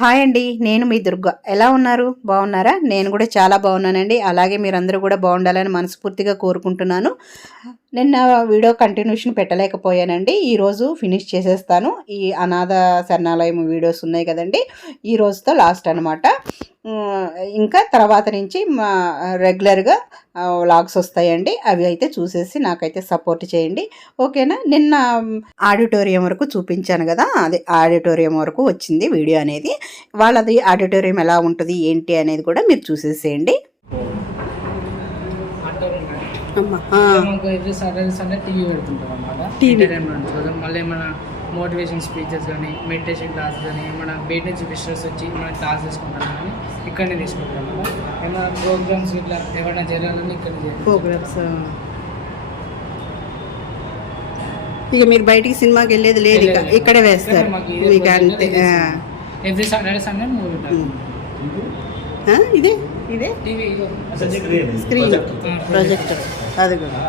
Hi అండి. నేను మీ దుర్గ. ఎలా ఉన్నారు? బాగున్నారా? నేను కూడా చాలా బాగున్నానండి. అలాగే మీరందరూ కూడా బాగుండాలని మనస్ఫూర్తిగా కోరుకుంటున్నాను. నిన్న వీడియో కంటిన్యూషన్ పెట్టలేకపోయానండి. ఈరోజు ఫినిష్ చేసేస్తాను. ఈ అనాథ శరణాలయం వీడియోస్ ఉన్నాయి కదండి, ఈ రోజుతో లాస్ట్ అనమాట. ఇంకా తర్వాత నుంచి మా రెగ్యులర్గా వ్లాగ్స్ వస్తాయండి. అవి అయితే చూసేసి నాకైతే సపోర్ట్ చేయండి, ఓకేనా? నిన్న ఆడిటోరియం వరకు చూపించాను కదా, అది ఆడిటోరియం వరకు వచ్చింది వీడియో అనేది. వాళ్ళది ఆడిటోరియం ఎలా ఉంటుంది ఏంటి అనేది కూడా మీరు చూసేసేయండి. టీవీ పెడుతుంటారు అన్నమాట. ఎంటర్టైన్మెంట్ కోసం మళ్ళీ ఏమైనా మోటివేషన్ స్పీచెస్ కానీ మెడిటేషన్ క్లాస్ కానీ ఏమైనా బయట నుంచి విజిటర్స్ వచ్చి మన క్లాస్ తీసుకుంటారు కానీ ఇక్కడనే తీసుకుంటారు అన్నమాట. ఏమైనా ప్రోగ్రామ్స్ ఇట్లా ఏమైనా జరగాలని ఇక్కడ ప్రోగ్రామ్స్. ఇక మీరు బయటికి సినిమాకి వెళ్ళేది లేదు, ఇక్కడే వేస్తారు మీకు అంతే. ఎవ్రీ సాటర్డే సండే మూవీ ఉంటారు. ఇదే ఇదే టీవీ స్క్రీన్ ప్రొజెక్టర్, అది కూడా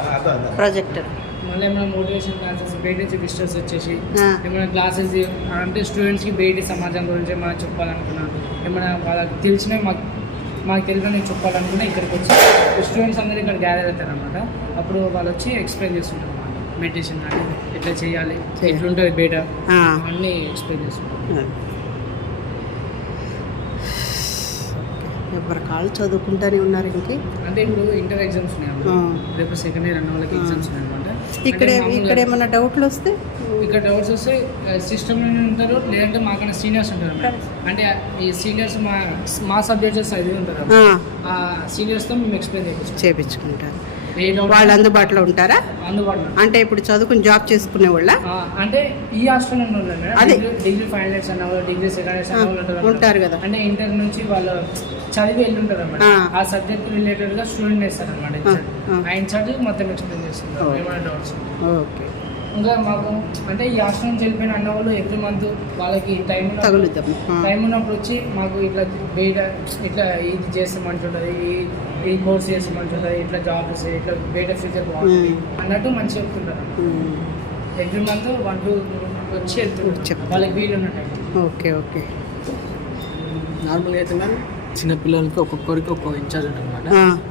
ప్రొజెక్టర్. మళ్ళీ ఏమైనా మోటివేషన్ క్లాసెస్ బయట నుంచి విజిటర్స్ వచ్చేసి ఏమైనా క్లాసెస్ అంటే స్టూడెంట్స్కి బయట సమాజం గురించి ఏమైనా చెప్పాలనుకున్నాను, ఏమైనా వాళ్ళకి తెలిసినవి మాకు తెలియని చెప్పాలనుకున్నా ఇక్కడికి వచ్చి స్టూడెంట్స్ అందరూ ఇక్కడ గ్యాదర్ అవుతారు అనమాట. అప్పుడు వాళ్ళు వచ్చి ఎక్స్ప్లెయిన్ చేస్తుంటారు అన్నమాట. మెడిటేషన్ కానీ ఎట్లా చేయాలి, ఎట్లుంటుంది బయట అన్నీ ఎక్స్ప్లెయిన్ చేస్తుంటారు. ఎవరి కాళ్ళు చదువుకుంటూనే ఉన్నారు. ఇంకే అంటే ఇప్పుడు ఇంటర్ ఎగ్జామ్స్ ఉన్నాయి, రేపు సెకండ్ ఇయర్ అన్న వాళ్ళకి ఎగ్జామ్స్ ఉన్నాయి అనమాట. ఇక్కడ ఏమన్నా డౌట్లు వస్తే ఇక్కడ డౌట్స్ వస్తే సిస్టంలో ఉంటారు, లేదంటే మాకన్నా సీనియర్స్ ఉంటారు అన్నమాట. అంటే ఈ సీనియర్స్ మా సబ్జెక్ట్స్ చదివి ఉంటారు, ఆ సీనియర్స్తో మేము ఎక్స్ప్లెయిన్ చేయించుకుంటారు. వాళ్ళు అందుబాటులో ఉంటారా? అందుబాటులో అంటే ఇప్పుడు చదువుకుని జాబ్ చేసుకునే వాళ్ళ అంటే ఈ హాస్టల్ అదే డిగ్రీ ఫైనల్ ఇయర్స్ అన్న వాళ్ళు, డిగ్రీ సెకండ్ ఇయర్స్ అన్న వాళ్ళు ఉంటారు కదా. అంటే ఇంటర్ నుంచి వాళ్ళు చదివి వెళ్ళుంటారు అన్నమాట. ఆ సబ్జెక్ట్ రిలేటెడ్ గా స్టూడెంట్ వేస్తారు అనమాట. ఆయన చదివి మొత్తం ఎక్స్ప్లెయిన్ చేస్తున్నారు ఏమైనా డౌట్స్. ఓకే. ఇంకా మాకు అంటే ఈ హాస్టల్ నుంచి వెళ్ళిపోయిన అన్న వాళ్ళు ఎవ్రీ మంత్ వాళ్ళకి టైం ఉన్నప్పుడు వచ్చి మాకు ఇట్లా బయట ఇట్లా ఇది చేస్తే మంచి ఉంటుంది, ఈ కోర్స్ చేస్తే మంచి ఉంటుంది, ఇట్లా జాబ్ చేస్తే ఇట్లా బయట ఫ్యూచర్ బాగుంటుంది అన్నట్టు మంచిగా చెప్తుంటారు. ఎవ్రీ మంత్ 1-2 వచ్చి వెళ్తుంటారు వాళ్ళకి వీలున్న టైం. Okay okay. నార్మల్గా అయితే మ్యామ్ చిన్నపిల్లలకి ఒక్కొక్కరికి ఒక్కొక్క ఇన్ఛార్జ్ ఉంటుంది అనమాట.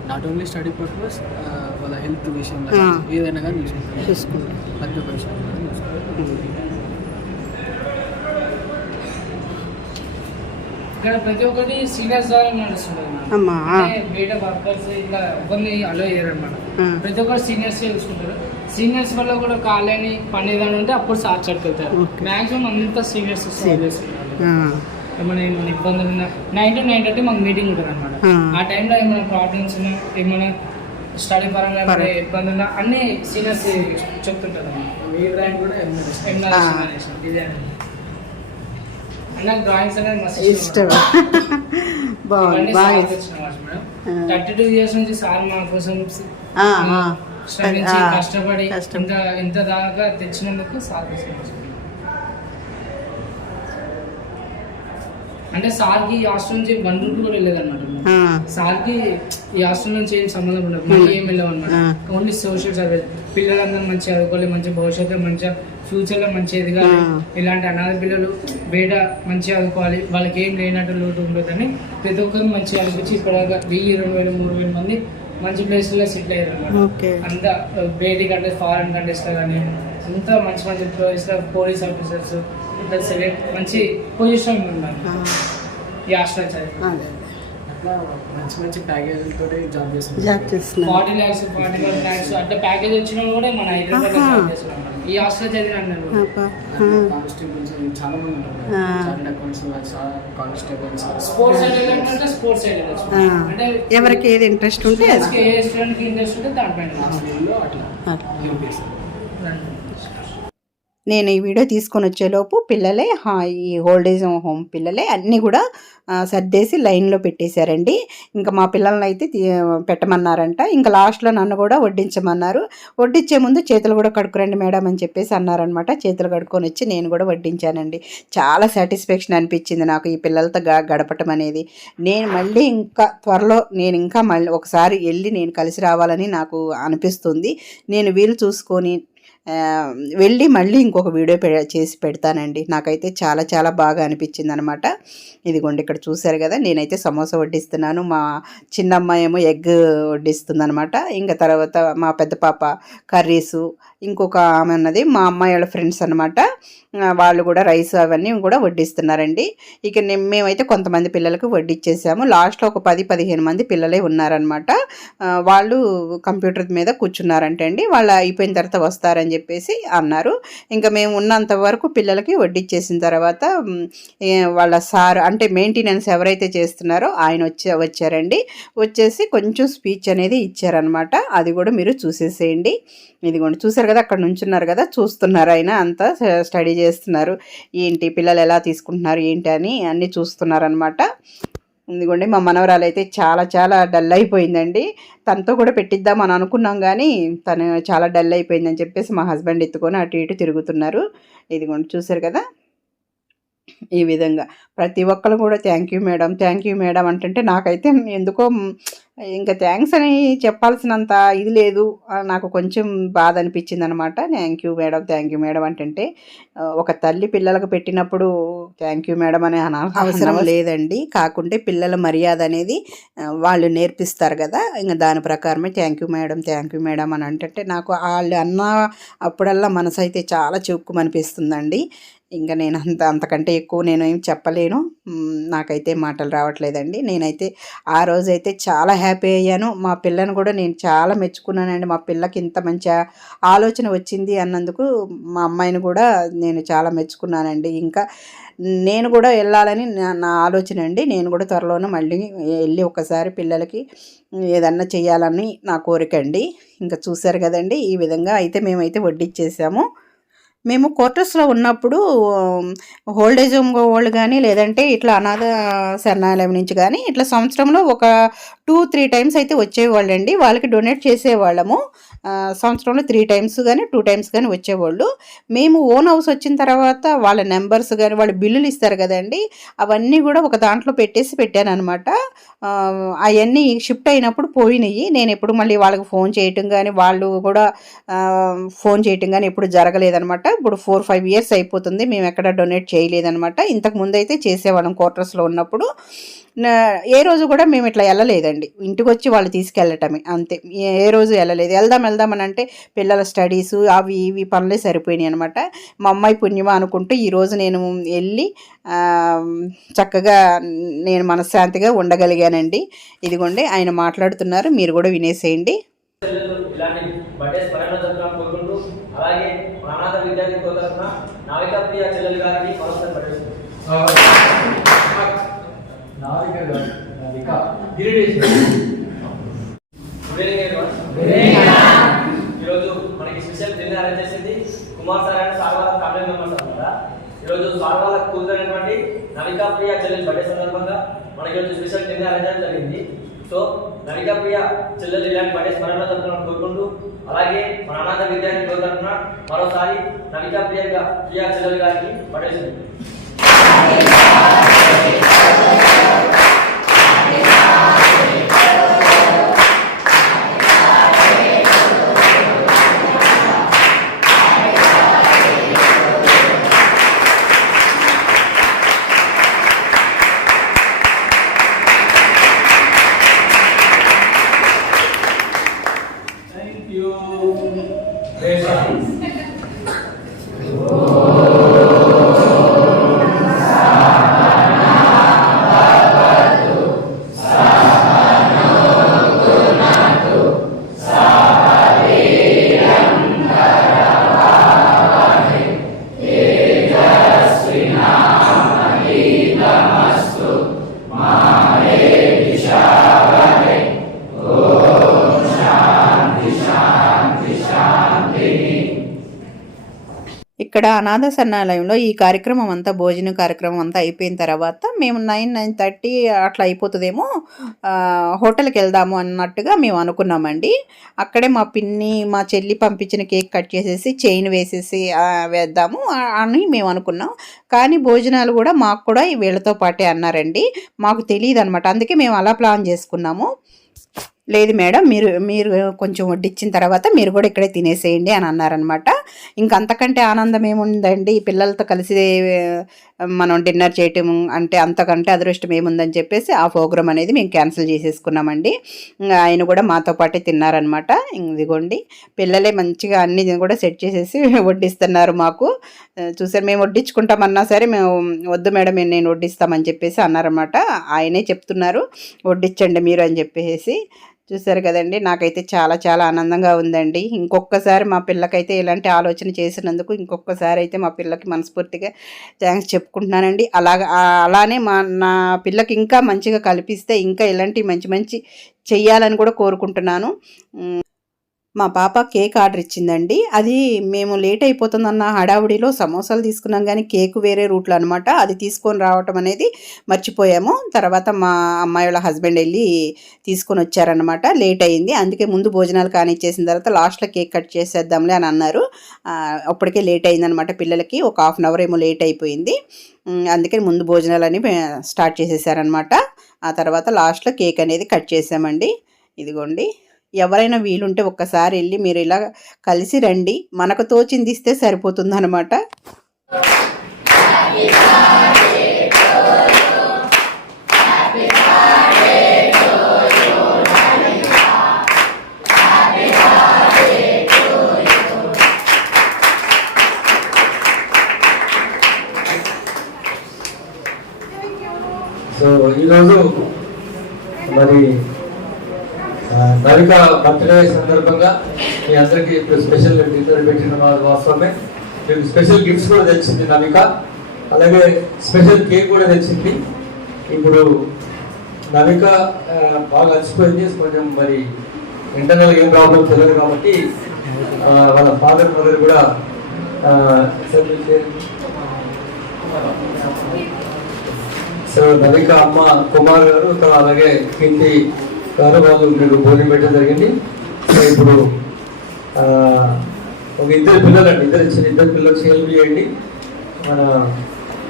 నాట్ ఓన్లీ స్టడీ పర్పస్, వాళ్ళ హెల్త్ విషయంలో ఏదైనా కానీ చూసుకుంటారు. ప్రతి ఒక్క విషయం ఇక్కడ ప్రతి ఒక్కటి సీనియర్స్ ద్వారా నడుస్తుంది. బయట వర్కర్స్ ఇట్లా ఇబ్బంది అలో అయ్యారు అనమాట. ప్రతి ఒక్కరు సీనియర్స్ చూసుకుంటారు. సీనియర్స్ వల్ల కూడా కాలేని పని ఏదైనా ఉంటే అప్పుడు సార్ చదువుతారు. మ్యాక్సిమం అంతా సీనియర్స్ ఏమైనా ఇబ్బందులు ఉన్నా 9 to 9:30 మాకు మీటింగ్ ఉంటుంది అనమాట. ఆ టైంలో ఏమైనా ప్రాబ్లమ్స్ ఉన్నా, ఏమైనా స్టడీ పరంగా ఇబ్బంది ఉన్నా అన్ని సీనియర్స్ చెప్తుంటారు అన్నమాట. నాకు డ్రాయింగ్స్ అనేది మస్తు ఇష్టం. 32 years నుంచి సార్ మా కోసం శ్రమించి కష్టపడి ఇంత దాకా తెచ్చినందుకు సార్ అంటే సార్కి ఈ హాస్టల్ నుంచి 1 రూపీ కూడా వెళ్ళలేదు అనమాట. సార్కి ఈ హాస్టల్ నుంచి ఏం సంబంధం ఉండదు, మళ్ళీ ఏం వెళ్ళాం అనమాట. ఓన్లీ సోషల్ సర్వీస్, పిల్లలందరూ మంచిగా చదువుకోవాలి, మంచి భవిష్యత్తు, మంచిగా ఫ్యూచర్లో మంచిగా ఎదగాలి, ఇలాంటి అనాథ పిల్లలు బయట మంచిగా చదువుకోవాలి, వాళ్ళకి ఏం లేనట్టు లోటు ఉండదని ప్రతి ఒక్కరు మంచిగా అనిపించి ఇక్కడ 1000-2000-3000 మంది మంచి ప్లేస్లో సెటిల్ అయ్యారు అనమాట. అంతా బయటికి అంటే ఫారెన్ కంట్రీస్లో కానీ అంతా మంచి మంచి ప్లేస్లో పోలీస్ ఆఫీసర్స్ ఇట్లా సెలెక్ట్ మంచి పొజిషన్ ఉన్నారు ఈ హాస్టల్ చదివి. అట్లా మంచి మంచి ప్యాకేజీలతో జాబ్ చేస్తున్నారు. 40 lakhs 41 lakhs అట్లా ప్యాకేజ్ వచ్చినా కూడా మన హైదరాబాద్ జాబ్ చేస్తున్నాం ఈ హాస్టల్ చదివిన అన్నారు. కానిస్టేబుల్స్ చాలా మంది ఉన్నారు, chartered accounts, constables, sports side అంటే స్పోర్ట్స్ సైడ్ అంటే ఎవరికి ఏది ఇంట్రెస్ట్ ఉంటే ఏ స్టూడెంట్కి ఇంట్రెస్ట్ ఉంటే దానిపైన అట్లా. నేను ఈ వీడియో తీసుకొని వచ్చేలోపు పిల్లలే ఈ ఓల్డేజ్ హోమ్ పిల్లలే అన్నీ కూడా సర్దేసి లైన్లో పెట్టేశారండి. ఇంకా మా పిల్లల్ని అయితే పెట్టమన్నారంట. ఇంకా లాస్ట్లో నన్ను కూడా వడ్డించమన్నారు. వడ్డించే ముందు చేతులు కూడా కడుక్కురండి మేడం అని చెప్పేసి అన్నారనమాట. చేతులు కడుక్కొని వచ్చి నేను కూడా వడ్డించానండి. చాలా సాటిస్ఫాక్షన్ అనిపించింది నాకు ఈ పిల్లలతో గడపటం అనేది. నేను మళ్ళీ ఇంకా త్వరలో నేను ఇంకా మళ్ళీ ఒకసారి వెళ్ళి నేను కలిసి రావాలని నాకు అనిపిస్తుంది. నేను వీలు చూసుకొని వెళ్ళి మళ్ళీ ఇంకొక వీడియో చేసి పెడతానండి. నాకైతే చాలా చాలా బాగా అనిపించింది అనమాట. ఇదిగోండి ఇక్కడ చూశారు కదా, నేనైతే సమోసా వడ్డిస్తున్నాను, మా చిన్నమ్మాయి ఏమో ఎగ్ వడ్డిస్తుంది అనమాట. ఇంకా తర్వాత మా పెద్ద పాప కర్రీసు, ఇంకొక ఆమె ఉన్నది మా అమ్మాయి వాళ్ళ ఫ్రెండ్స్ అనమాట, వాళ్ళు కూడా రైస్ అవన్నీ కూడా వడ్డిస్తున్నారండి. ఇక మేమైతే కొంతమంది పిల్లలకు వడ్డిచ్చేసాము. లాస్ట్లో ఒక 10-15 మంది పిల్లలే ఉన్నారనమాట. వాళ్ళు కంప్యూటర్ మీద కూర్చున్నారంటే అండి, వాళ్ళు అయిపోయిన తర్వాత వస్తారని చెప్పేసి అన్నారు. ఇంకా మేము ఉన్నంత వరకు పిల్లలకి వడ్డిచ్చేసిన తర్వాత వాళ్ళ సార్ అంటే మెయింటెనెన్స్ ఎవరైతే చేస్తున్నారో ఆయన వచ్చారండి. వచ్చేసి కొంచెం స్పీచ్ అనేది ఇచ్చారనమాట. అది కూడా మీరు చూసేసేయండి. ఇదిగోండి చూసారు కదా, అక్కడ నుంచున్నారు కదా, చూస్తున్నారు, ఆయన అంతా స్టడీ చేస్తున్నారు, ఏంటి పిల్లలు ఎలా తీసుకుంటున్నారు ఏంటి అని అన్నీ చూస్తున్నారనమాట. ఇదిగోండి మా మనవరాలు అయితే చాలా చాలా డల్ అయిపోయిందండి. తనతో కూడా పెట్టిద్దామని అనుకున్నాం కానీ తను చాలా డల్ అయిపోయిందని చెప్పేసి మా హస్బెండ్ ఎత్తుకొని అటు ఇటు తిరుగుతున్నారు. ఇదిగోండి చూసారు కదా, ఈ విధంగా ప్రతి ఒక్కరు కూడా థ్యాంక్ యూ మేడం అంటుంటే నాకైతే ఎందుకో ఇంకా థ్యాంక్స్ అని చెప్పాల్సినంత ఇది లేదు, నాకు కొంచెం బాధ అనిపించింది అనమాట. థ్యాంక్ యూ మేడం అంటుంటే ఒక తల్లి పిల్లలకు పెట్టినప్పుడు థ్యాంక్ యూ మేడం అనే అవసరం లేదండి. కాకుంటే పిల్లల మర్యాద అనేది వాళ్ళు నేర్పిస్తారు కదా, ఇంకా దాని ప్రకారమే థ్యాంక్ యూ మేడం అని అంటే నాకు వాళ్ళు అన్న అప్పుడల్లా మనసు అయితే చాలా చిక్కుమనిపిస్తుందండి. ఇంకా నేను అంతకంటే ఎక్కువ నేను ఏం చెప్పలేను, నాకైతే మాటలు రావట్లేదండి. నేనైతే ఆ రోజైతే చాలా హ్యాపీ అయ్యాను. మా పిల్లను కూడా నేను చాలా మెచ్చుకున్నానండి. మా పిల్లకి ఇంత మంచి ఆలోచన వచ్చింది అన్నందుకు మా అమ్మాయిని కూడా నేను చాలా మెచ్చుకున్నానండి. ఇంకా నేను కూడా వెళ్ళాలని నా ఆలోచన అండి. నేను కూడా త్వరలోనే మళ్ళీ వెళ్ళి ఒకసారి పిల్లలకి ఏదన్నా చేయాలని నా కోరిక అండి. ఇంకా చూశారు కదండి, ఈ విధంగా అయితే మేమైతే వడ్డిచ్చేసాము. మేము క్వార్టర్స్లో ఉన్నప్పుడు ఓల్డేజ్ హోమ్ వాళ్ళు కానీ లేదంటే ఇట్లా అనాథ శరణాలయం నుంచి కానీ ఇట్లా సంవత్సరంలో ఒక 2-3 టైమ్స్ అయితే వచ్చేవాళ్ళండి. వాళ్ళకి డొనేట్ చేసేవాళ్ళము. సంవత్సరంలో 3 టైమ్స్ కానీ 2 టైమ్స్ కానీ వచ్చేవాళ్ళు. మేము ఓన్ హౌస్ వచ్చిన తర్వాత వాళ్ళ నెంబర్స్ కానీ వాళ్ళు బిల్లులు ఇస్తారు కదండి, అవన్నీ కూడా ఒక దాంట్లో పెట్టాను అనమాట. అవన్నీ షిఫ్ట్ అయినప్పుడు పోయినాయి. నేను ఎప్పుడు మళ్ళీ వాళ్ళకి ఫోన్ చేయటం కానీ వాళ్ళు కూడా ఫోన్ చేయటం కానీ ఎప్పుడు జరగలేదనమాట. ఇప్పుడు 4-5 ఇయర్స్ అయిపోతుంది మేము ఎక్కడ డొనేట్ చేయలేదనమాట. ఇంతకు ముందు అయితే చేసేవాళ్ళం క్వార్టర్స్లో ఉన్నప్పుడు. ఏ రోజు కూడా మేము ఇట్లా వెళ్ళలేదండి, ఇంటికి వచ్చి వాళ్ళు తీసుకెళ్ళటమే అంతే. ఏ రోజు వెళ్ళలేదు. వెళ్దామని అంటే పిల్లల స్టడీస్ అవి ఇవి పనులే సరిపోయినాయి అనమాట. మా అమ్మాయి పుణ్యమా అనుకుంటూ ఈరోజు నేను వెళ్ళి చక్కగా నేను మనశ్శాంతిగా ఉండగలిగానండి. ఇదిగోండి ఆయన మాట్లాడుతున్నారు, మీరు కూడా వినేసేయండి. అలాగే అనాథ విద్యార్థి తరఫున నావికా ప్రియ చెల్లెలు గారికి ఈరోజు మనకి స్పెషల్ డిన్నర్ అరేంజ్ చేసింది కుమార్ సార్ అండ్ సార్ వాళ్ళ ఫ్యామిలీ మెంబర్స్ అనమాట. ఈరోజు సార్ వాళ్ళ కూతురైనటువంటి నవికా ప్రియ చెల్లెలు బర్త్డే సందర్భంగా మనకి ఈరోజు స్పెషల్ డిన్నర్ అరేంజ్ చేయడం జరిగింది. సో నవికా ప్రియ చెల్లెలు ఇలాంటి బర్త్డే స్మరణ జరుపుకోవడం కోరుకుంటూ, అలాగే మన అనాథ విద్యార్థి తరఫున మరోసారి నవికా ప్రియ చెల్లెలు గారికి బర్త్డే ఇక్కడ అనాథ శరణాలయంలో ఈ కార్యక్రమం అంతా భోజన కార్యక్రమం అంతా అయిపోయిన తర్వాత మేము 9-9:30 అట్లా అయిపోతుందేమో హోటల్కి వెళ్దాము అన్నట్టుగా మేము అనుకున్నామండి. అక్కడే మా పిన్ని మా చెల్లి పంపించిన కేక్ కట్ చేసేసి చైన్ వేసేసి వేద్దాము అని మేము అనుకున్నాం. కానీ భోజనాలు కూడా మాకు కూడా వీళ్ళతో పాటే అన్నారండి, మాకు తెలియదు అనమాట. అందుకే మేము అలా ప్లాన్ చేసుకున్నాము. లేదు మేడం, మీరు కొంచెం వడ్డించిన తర్వాత మీరు కూడా ఇక్కడే తినేసేయండి అని అన్నారనమాట. ఇంకంతకంటే ఆనందం ఏముందండి, పిల్లలతో కలిసి మనం డిన్నర్ చేయటం అంటే అంతకంటే అదృష్టం ఏముందని చెప్పేసి ఆ ప్రోగ్రామ్ అనేది మేము క్యాన్సిల్ చేసేసుకున్నామండి. ఆయన కూడా మాతో పాటే తిన్నారనమాట. ఇదిగోండి పిల్లలే మంచిగా అన్ని కూడా సెట్ చేసేసి వడ్డిస్తున్నారు మాకు. చూసారు, మేము వడ్డించుకుంటామన్నా సరే మేము వద్దు మేడం నేను వడ్డిస్తామని చెప్పేసి అన్నారన్నమాట. ఆయనే చెప్తున్నారు వడ్డించండి మీరు అని చెప్పేసి. చూసారు కదండి, నాకైతే చాలా చాలా ఆనందంగా ఉందండి. ఇంకొకసారి మా పిల్లకైతే ఇలాంటి ఆలోచన చేసినందుకు ఇంకొకసారి అయితే మా పిల్లకి మనస్ఫూర్తిగా థ్యాంక్స్ చెప్పుకుంటున్నానండి. అలానే నా పిల్లకి ఇంకా మంచిగా కల్పిస్తే ఇంకా ఇలాంటి మంచి మంచి చెయ్యాలని కూడా కోరుకుంటున్నాను. మా పాప కేక్ ఆర్డర్ ఇచ్చిందండి. అది మేము లేట్ అయిపోతుందన్న హడావుడిలో సమోసాలు తీసుకున్నాం కానీ కేక్ వేరే రూట్లో అనమాట. అది తీసుకొని రావటం అనేది మర్చిపోయాము. తర్వాత మా అమ్మాయి వాళ్ళ హస్బెండ్ వెళ్ళి తీసుకొని వచ్చారనమాట. లేట్ అయింది, అందుకే ముందు భోజనాలు కానిచ్చేసిన తర్వాత లాస్ట్లో కేక్ కట్ చేసేద్దాంలే అని అన్నారు. అప్పటికే లేట్ అయిందనమాట, పిల్లలకి ఒక హాఫ్ అన్ అవర్ ఏమో లేట్ అయిపోయింది. అందుకని ముందు భోజనాలని స్టార్ట్ చేసేసారనమాట. ఆ తర్వాత లాస్ట్లో కేక్ అనేది కట్ చేసామండి. ఇదిగోండి, ఎవరైనా వీలుంటే ఒక్కసారి వెళ్ళి మీరు ఇలా కలిసి రండి. మనకు తోచింది ఇస్తే సరిపోతుంది అనమాట. సో ఈరోజు మరి నవిక బర్త్డే సందర్భంగా మీ అందరికీ ఇప్పుడు స్పెషల్ డిన్నర్ పెట్టిన వాస్తవమే. మీకు స్పెషల్ గిఫ్ట్స్ కూడా తెచ్చింది నవిక, అలాగే స్పెషల్ కేక్ కూడా తెచ్చింది. ఇప్పుడు నవిక బాగా అలసిపోయింది, కొంచెం మరి ఇంటర్నల్ ఏం ప్రాబ్లం తెలియదు కాబట్టి వాళ్ళ ఫాదర్ మదర్ కూడా సో నవిక అమ్మ కుమార్ గారు, అలాగే కీర్తి గారు వాళ్ళు మీకు భోజనం పెట్టడం జరిగింది. సో ఇప్పుడు ఒక ఇద్దరు పిల్లలండి, ఇద్దరు పిల్లలకు సెల్ఫీ చేయండి. మన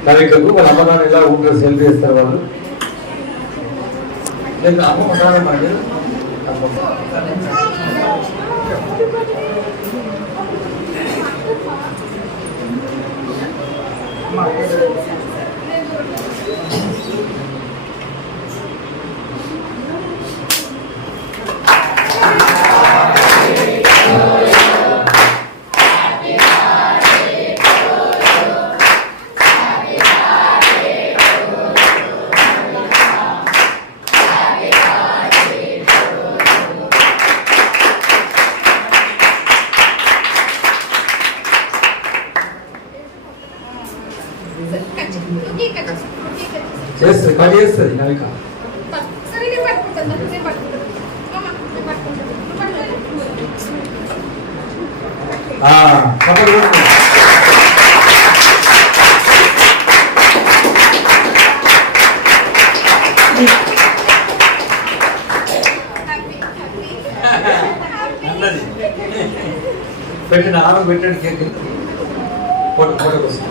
నవికకు వాళ్ళ అమ్మ నాన్న ఎలా ఉంటారు సెల్ఫీ చేస్తారు వాళ్ళు. లేదు అమ్మ నాన్నమ్మ అండి, చేస్తుంది పని చేస్తుంది నవిక. పెట్టండి, ఆమె పెట్టండి, కేక్ ఫోటో కోసం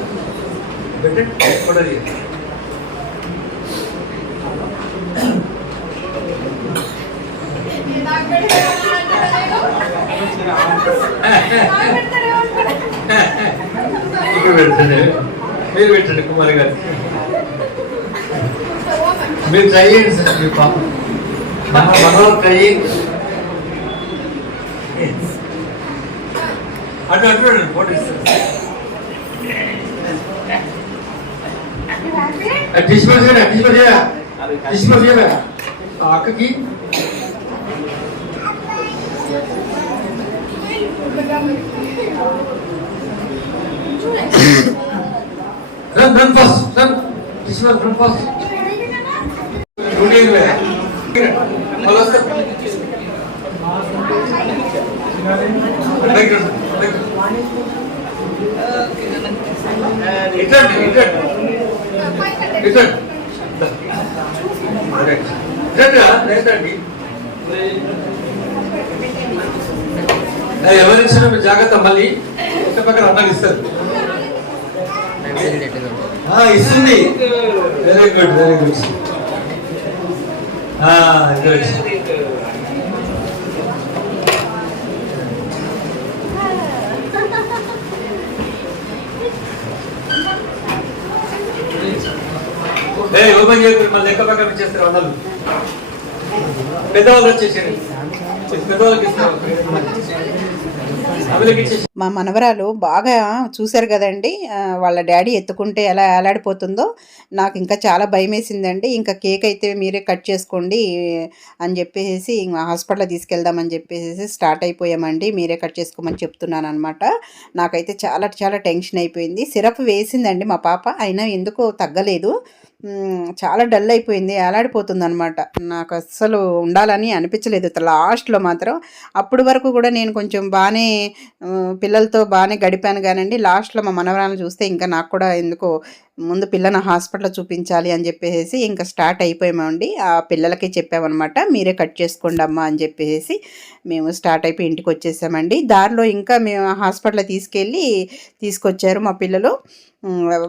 పెట్టండి, ఫోటో తీయండి. ఇక్కడ పెట్టండి, మీరు పెట్టండి కుమార్ గారు, మీరు ట్రై చేయండి సార్. మీ పాప మనో ట్రై చేయండి. అటు అటు ఫోటో ఇస్తారు. అక్కకి రన్ ఫాస్ట్, రన్ ఫాస్ట్. ఎవరిచ్చినా జాగ్రత్త, మళ్ళీ పక్కన అన్నది ఇస్తారు. ఇస్తుంది. Very good, very good. Open చేయకూడదు, మళ్ళీ లెక్క ప్రకారం చేస్తారు అన్నలు. పెద్దవాళ్ళు వచ్చేసారు, పెద్దవాళ్ళకి ఇస్తారు. మా మనవరాలు బాగా చూశారు కదండి, వాళ్ళ డాడీ ఎత్తుకుంటే ఎలా ఏలాడిపోతుందో. నాకు ఇంకా చాలా భయం వేసిందండి. ఇంకా కేక్ అయితే మీరే కట్ చేసుకోండి అని చెప్పేసి హాస్పిటల్ తీసుకెళ్దామని చెప్పేసి స్టార్ట్ అయిపోయామండి. మీరే కట్ చేసుకోమని చెప్తున్నాను అనమాట. నాకైతే చాలా చాలా టెన్షన్ అయిపోయింది. సిరప్ వేసిందండి మా పాప, అయినా ఎందుకో తగ్గలేదు. చాలా డల్ అయిపోయింది, ఏలాడిపోతుంది అనమాట. నాకు అస్సలు ఉండాలని అనిపించలేదు లాస్ట్లో మాత్రం. అప్పటి వరకు కూడా నేను కొంచెం బాగానే పిల్లలతో బాగానే గడిపాను కానండి, లాస్ట్లో మా మనవరాలను చూస్తే ఇంకా నాకు కూడా ఎందుకో ముందు పిల్లని హాస్పిటల్లో చూపించాలి అని చెప్పేసి ఇంకా స్టార్ట్ అయిపోయామండి. ఆ పిల్లలకి చెప్పామన్నమాట, మీరే కట్ చేసుకోండి అమ్మా అని చెప్పేసి మేము స్టార్ట్ అయిపోయి ఇంటికి వచ్చేసామండి. దారిలో ఇంకా మేము హాస్పిటల్లో తీసుకొచ్చారు మా పిల్లలు.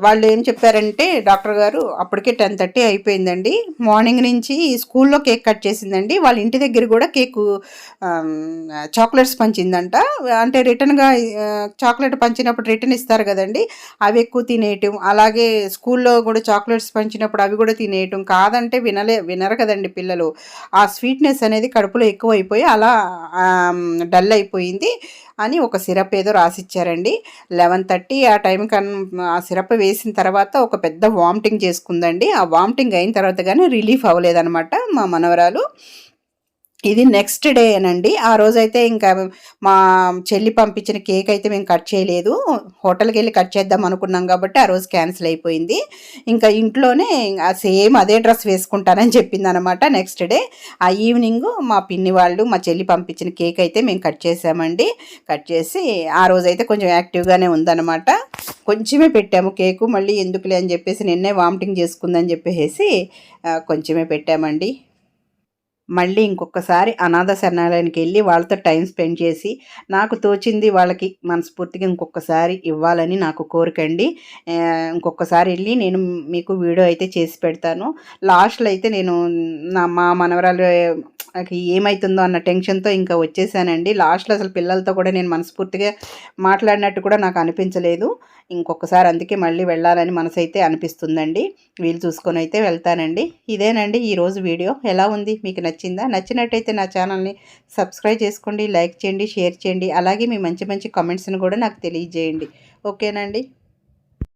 వాళ్ళు ఏం చెప్పారంటే డాక్టర్ గారు, అప్పటికే 10:30 అయిపోయిందండి. మార్నింగ్ నుంచి స్కూల్లో కేక్ కట్ చేసిందండి, వాళ్ళ ఇంటి దగ్గర కూడా కేకు చాక్లెట్స్ పంచిందంట. అంటే రిటర్న్గా చాక్లెట్ పంచినప్పుడు రిటర్న్ ఇస్తారు కదండి, అవి ఎక్కువ తినేయటం, అలాగే స్కూల్లో కూడా చాక్లెట్స్ పంచినప్పుడు అవి కూడా తినేయటం. కాదంటే వినరు కదండి పిల్లలు. ఆ స్వీట్నెస్ అనేది కడుపులో ఎక్కువ అయిపోయి అలా డల్ అయిపోయింది అని ఒక సిరప్ ఏదో రాసిచ్చారండి. 11:30 ఆ టైం ఆ సిరప్ వేసిన తర్వాత ఒక పెద్ద వామిటింగ్ చేసుకుందండి. ఆ వామిటింగ్ అయిన తర్వాత కానీ రిలీఫ్ అవ్వలేదన్నమాట మా మనవరాలు. ఇది నెక్స్ట్ డే అనండి. ఆ రోజైతే ఇంకా మా చెల్లి పంపించిన కేక్ అయితే మేము కట్ చేయలేదు, హోటల్కి వెళ్ళి కట్ చేద్దాం అనుకున్నాం కాబట్టి ఆ రోజు క్యాన్సిల్ అయిపోయింది. ఇంకా ఇంట్లోనే సేమ్ అదే డ్రెస్ వేసుకుంటానని చెప్పింది అనమాట. నెక్స్ట్ డే ఆ ఈవినింగ్ మా పిన్ని వాళ్ళు మా చెల్లి పంపించిన కేక్ అయితే మేము కట్ చేసామండి. కట్ చేసి ఆ రోజైతే కొంచెం యాక్టివ్గానే ఉందన్నమాట. కొంచెమే పెట్టాము కేకు, మళ్ళీ ఎందుకులే అని చెప్పేసి నిన్నే వామిటింగ్ చేసుకుందని చెప్పేసి కొంచెమే పెట్టామండి. మళ్ళీ ఇంకొకసారి అనాథ శరణాలయానికి వెళ్ళి వాళ్ళతో టైం స్పెండ్ చేసి నాకు తోచింది వాళ్ళకి మనస్ఫూర్తిగా ఇంకొకసారి ఇవ్వాలని నాకు కోరికండి. ఇంకొకసారి వెళ్ళి నేను మీకు వీడియో అయితే చేసి పెడతాను. లాస్ట్లో అయితే నేను మా మనవరాలు ఏమవుతుందో అన్న టెన్షన్తో ఇంకా వచ్చేసానండి. లాస్ట్లో అసలు పిల్లలతో కూడా నేను మనస్ఫూర్తిగా మాట్లాడినట్టు కూడా నాకు అనిపించలేదు. ఇంకొకసారి అందుకే మళ్ళీ వెళ్ళాలని మనసు అయితే అనిపిస్తుందండి. వీలు చూసుకొని అయితే వెళ్తానండి. ఇదేనండి ఈరోజు వీడియో. ఎలా ఉంది, మీకు నచ్చిందా? నచ్చినట్టయితే నా ఛానల్ని సబ్స్క్రైబ్ చేసుకోండి, లైక్ చేయండి, షేర్ చేయండి. అలాగే మీ మంచి మంచి కామెంట్స్ని కూడా నాకు తెలియజేయండి. ఓకేనండి.